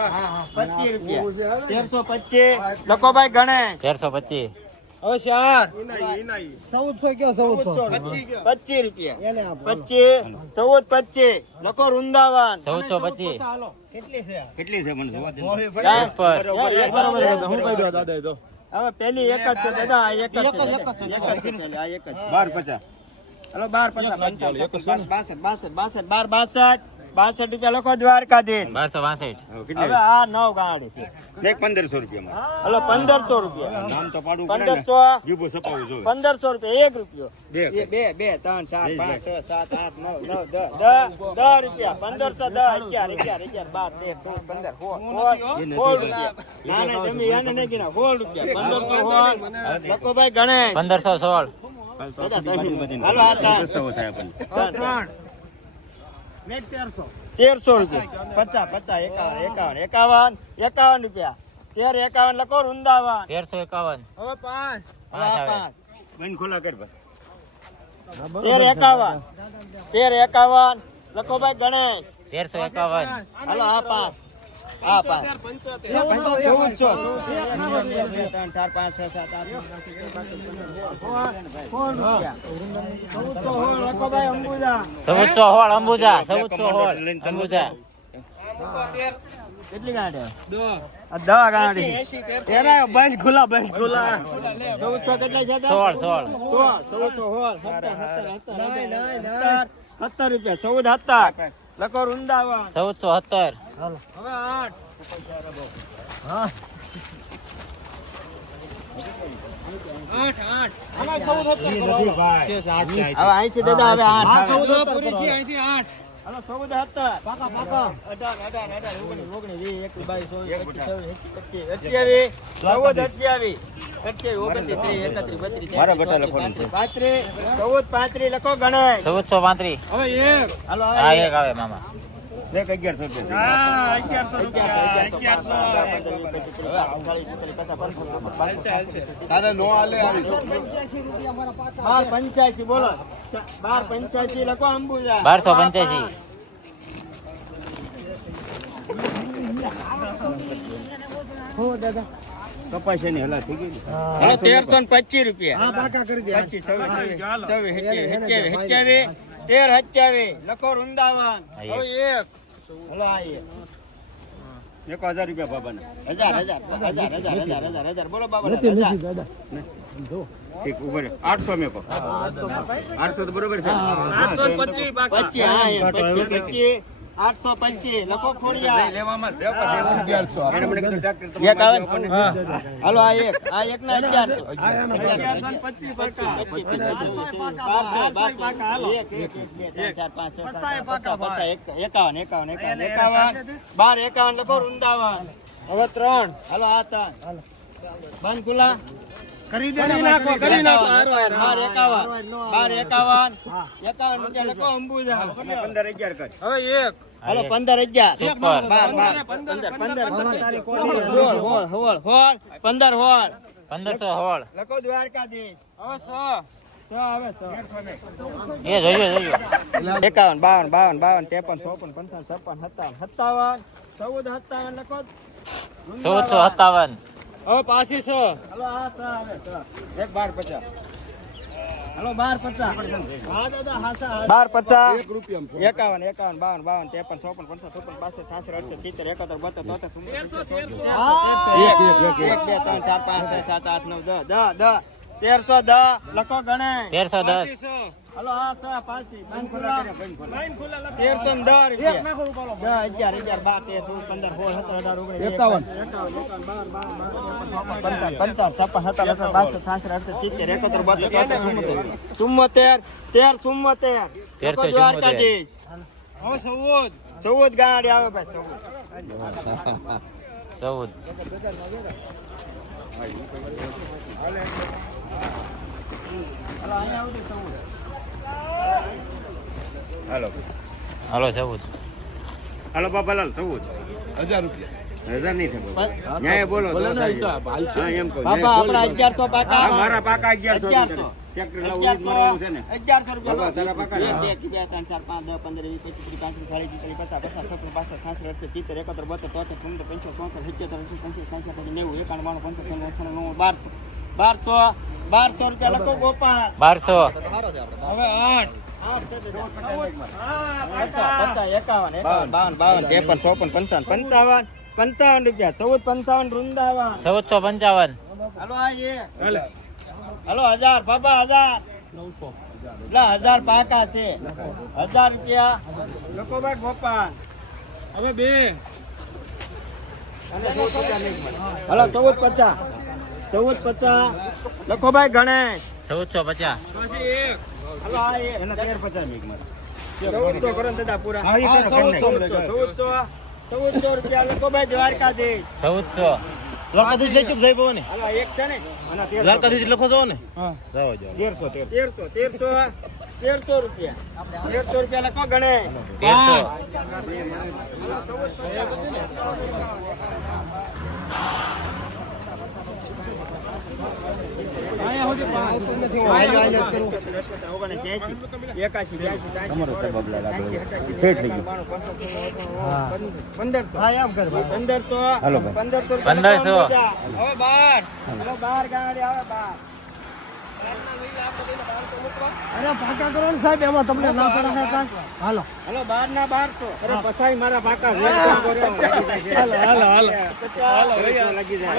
25 રૂપિયા 1325 લખો ભાઈ ગણેશ 1325 હવે ચાર 1400 કયો 1400 25 રૂપિયા 25 1425 લખો વૃંદાવન 1425 કેટલી છે મને જોવા દે ઉપર બરોબર હું કહી દઉં દાદા તો હવે પેલી એક જ છે દાદા આ એક જ છે આ એક જ છે 1250 હલો 1250 62 રૂપિયા લખો દ્વારકાધીશ 1262 હવે આ નવ ગાડી છે એક 1500 રૂપિયામાં હલો 1500 રૂપિયા નામ તો પાડવું પડે ને 1500 જીબો સપાવું જોઈએ 1500 રૂપિયા 1 રૂપિયો બે. 2 3 4 5 6 7 8 9 10 રૂપિયા 1510 11 12 13 14 15 16 ના ના તમે યાને નહીં ગીના 16 રૂપિયા 1516 લખો ભાઈ ગણેશ 1516 હાલો આ રસ્તાઓ થાય આપણને 1300 રૂપિયા 50 51 રૂપિયા 1351 લખો વૃંદાવન 1351 હવે પાંચ બંધ ખોલા કર 1351 લખો ભાઈ ગણેશ 1351 હાલો આ પાંચ આ પાંચ 1416 અંબુજા 1416 અંબુજા કેટલી ગાડી દવા ગાડી એના બંધ ખુલ્લા 1400 કેટલા છે 16 17 રૂપિયા 17 લખો વૃંદાવન 1417 હવે આઠ હવે અહીંથી દાદા હવે 8 પૂરી થી અહીંથી આઠ હાલો 17 પાકા 18 19 મારા બટા લખવાનું છે 1435 લખો ગણેશ 1435 હવે એક હાલો આ એક આવે મામા એક 1100 રૂપિયા દાદા નો આલે 1285 બોલો 1285 લખો અંબુજા 1285 કપાસ એની હલા થઈ ગઈ હાલો 1325 રૂપિયા હા પાકા કરી દે 25 લખો વૃંદાવન હવે એક હાલો આ એક 1000 રૂપિયા બાબાના 1000 બોલો બાબા 1000 ઠીક ઉપર 800 મેં કહો 800 તો બરોબર છે 825 લખો ખોડિયા લેવામાં છે પણ એને મને કીધું ટ્રેક્ટર એક આવે હાલો આ એક ના 11 લખો વૃંદાવન હવે ત્રણ હાલો આ ત્રણ બંધ ખુલ્લા કરી નાખો 1251 લખો અંબુજા 15 કર હવે એક હાલો 15,000 સુપર 1516 લખો દ્વારકાધીશ હવે 100 આવે એ જોયો 51 52 53 54 55 56 57 લખો 1457 હવે પાછી 100 હાલો આ આવે એક 1250 હાલો 1250 હા દાદા હા 1250 51 52 53 54 55 56 57 1310 લખો ગણેશ 1310 હાલો આ સા પાછી બંધ ખુલ્લા 1310 રૂપિયા 10 11 12 13 14 15 દ્વારકાધીશ હવે 14 14 ગાડી આવે ભાઈ 14 હાલો હાલો 14 હાલો બાબાલાલ 14 1000 રૂપિયા હજાર નહીં થાય ન્યાય બોલો તો સાહેબ. હા, એમ કહું. બાપા આપણા 1100 પાકા હા, મારા પાકા 1100 ટ્રેક્ટર નવું વીજ મારવાનું છે ને 1100 રૂપિયા બાપા, તારા પાકા ને? 1 2 3 4 5 10 15 20 25 30 35 40 50 56 57 68 70 71 72 73 74 75 76 77 1200 રૂપિયા લખો ગોપાલ 1200 હવે 8 55 રૂપિયા 1455 વૃંદાવન 1455 હાલો હાલો 1000 બાબા 1000 1000 પાકા છે 1000 રૂપિયા લોકો ભાઈ ગોપાલ હવે 2 હાલો 1450 લખો ભાઈ ગણેશ 1450 પછી 1 હાલો આ એક એના 1350 એક મારે 1400 કરો ને દાદા પૂરા હા, એ કરો, કરી નાખો. 1400 રૂપિયા લખો ભાઈ દ્વારકાધીશ 1400 દ્વારકાધીશ લઈ ચૂક જઈ પવને હાલો એક છે ને આના 1300. દ્વારકાધીશ લખો છો ને હા 1300 રૂપિયા 1300 રૂપિયા લખો ગણેશ 1300 હાલો ભાઈ. 1500 હવે 12 બાર ગાડી આવે બાર અરે પાકા કરો ને સાહેબ એમાં તમને ના પડે હાલો હાલો 12 ના 1200 અરે પસાઈ મારા પાકા છે. હાલો હાલો હાલો લાગી જાય.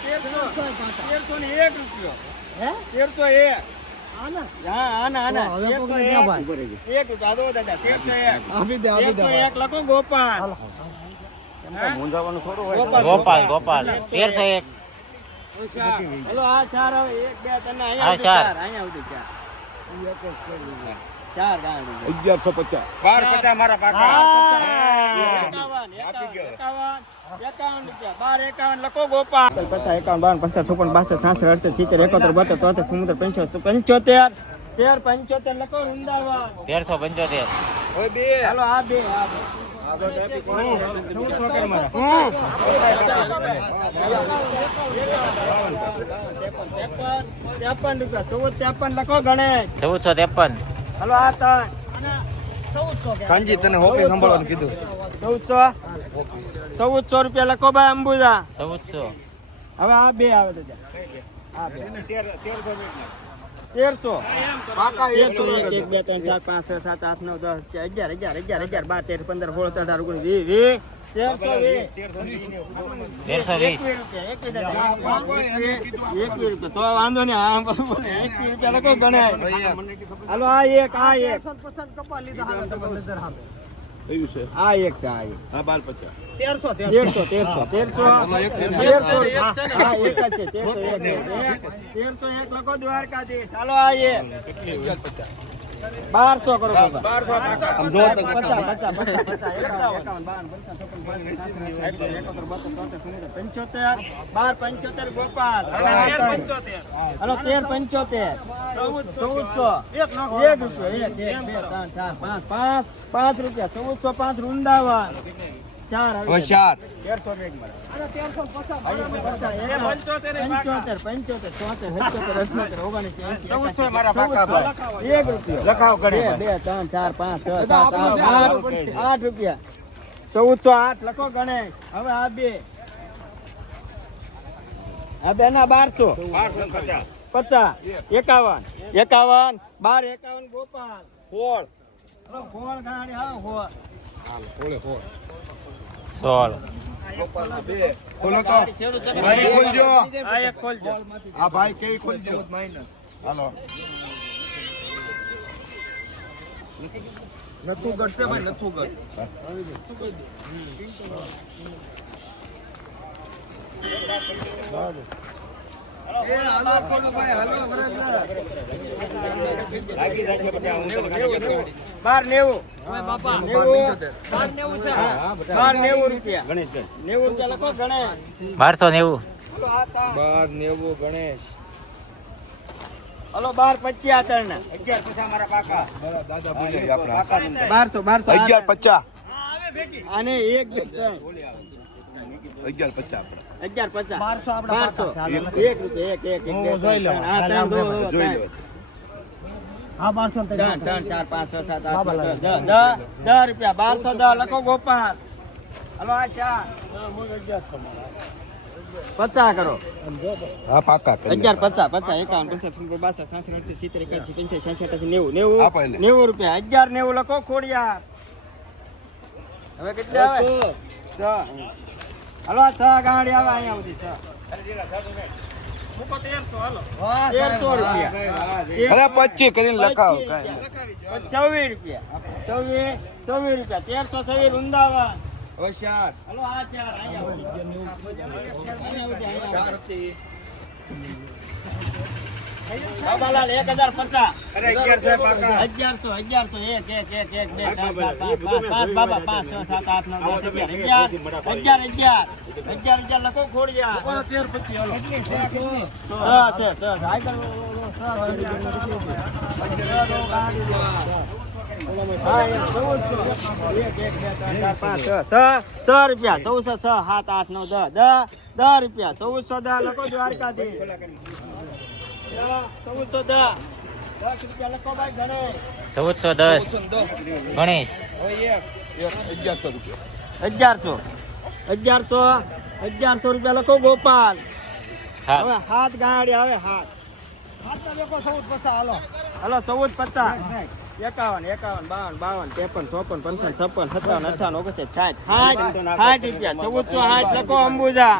1301 રૂપિયો હે 1301 આના 1301 ઉપર રહી એક રૂપિયા દો દાદા 1301 લખો ગોપાલ જાય. મૂંઝાવાનું થોડું હોય. ગોપાલ 1301 હેલો આ ચાર હવે 1 2 3 આ અહીંયા ચાર. ચાર અહીંયા સુધી ચાર ગાડી 1150. 1250 મારા પાકા. લખો ગોપાલ 50 51 52 53 54 55 56 67 78 75 13 લખો વૃંદાવન 1375 હાલો આ બે ₹53 1453 લખો ગણેશ 1453 હાલો આ ત્રણ કાંજી તને હોપે સંભાળવાનું કીધું 1400 રૂપિયા લખો ભાઈ અંબુજા 1400 હવે આ બે આવે તો આ બે 1300 પાકા 1 2 3 4 5 6 7 8 9 10 11 11 12 13 15 16 17 18 20 તો વાંધો નહીં આ 21 રૂપિયા લખો ગણાય હાલો આ એક કયું છે આ એક છે આ એક હા 1250 1301 લખો દ્વારકાધીશ હાલો આ એક 1200 કરો આમ જો તો 1275 ગોપાલ હાલો 1375 1400 1 રૂપિયો 5 રૂપિયા 1405 વૃંદાવન 4 હવે 7 લખાવ કરે 2 3 4 5 6 7 8 રૂપિયા 1408 લખો ગણેશ હવે આ બે ના 1200 50 51 51 12 51 ગોપાલ ફોળ ફોળ ગાડી હા ફોળ 16 ખોલો તો ભાઈ ખોલજો આ એક ખોલજો આ ભાઈ કે ખોલજો હાલો નતું ગટશે ભાઈ નતું ગટ એ હાલો ખોલો ભાઈ હાલો વરસલા 1290 રૂપિયા ગણેશ 90 રૂપિયા લખો ગણેશ 1290 1290 ગણેશ હલો 1250 આ તરના 1150 મારા પાકા. દાદા બોલે આપણા 1200 1150 અને એક બે ત્રણ 11.50 11.50 1200 આપણા 1200 એક રૂપિયા એક એક એક બે, જોઈ લો. ત્રણ, આ ત્રણ, દો, દો, જોઈ લો. ત્રણ. ત્રણ, ત્રણ, ચાર, પાંચ, છ, સાત, આઠ, નવ, દસ, દસ રૂપિયા 1210 લખો ગોપાલ. હલો આ ચાર 50 કરો. હા પાકા 11.50 50 51 55 62 63 64 90 આપો એને. 90 રૂપિયા 1190 લખો ખોડિયાર. હવે કેટલા આવે? 6. હલો 6 ગાડી આવે અહીંયા સુધી 6. 1300 રૂપિયા. અરે 25 કરીને લખાવો 26 રૂપિયા 26 રૂપિયા 1326 વૃંદાવન. હોશિયાર હલો આ ચાર અહીંયા સુધી. બાબાલાલ 1050. અરે 1100 પાકા. 1100 એક એક એક એક બે ચાર ચાર પાંચ પાંચ બાબા 5 6 7 8 9 10 11 11 લખો ખોડિયા. 13.25 ₹100 રૂપિયા 1400 7 8 9 10 10 રૂપિયા 1410 લખો દ્વારકાથી. 1410 રૂપિયા લખો ભાઈ ગણેશ. 1410 ગણેશ. હવે એક 1100 રૂપિયા 1100 લખો ગોપાલ. હા હવે હાથ ગાડી આવે હાથ. હલો 1450 51 52 53 54 55 56 57 58 59 60 60 રૂપિયા 1460 લખો અંબુજા.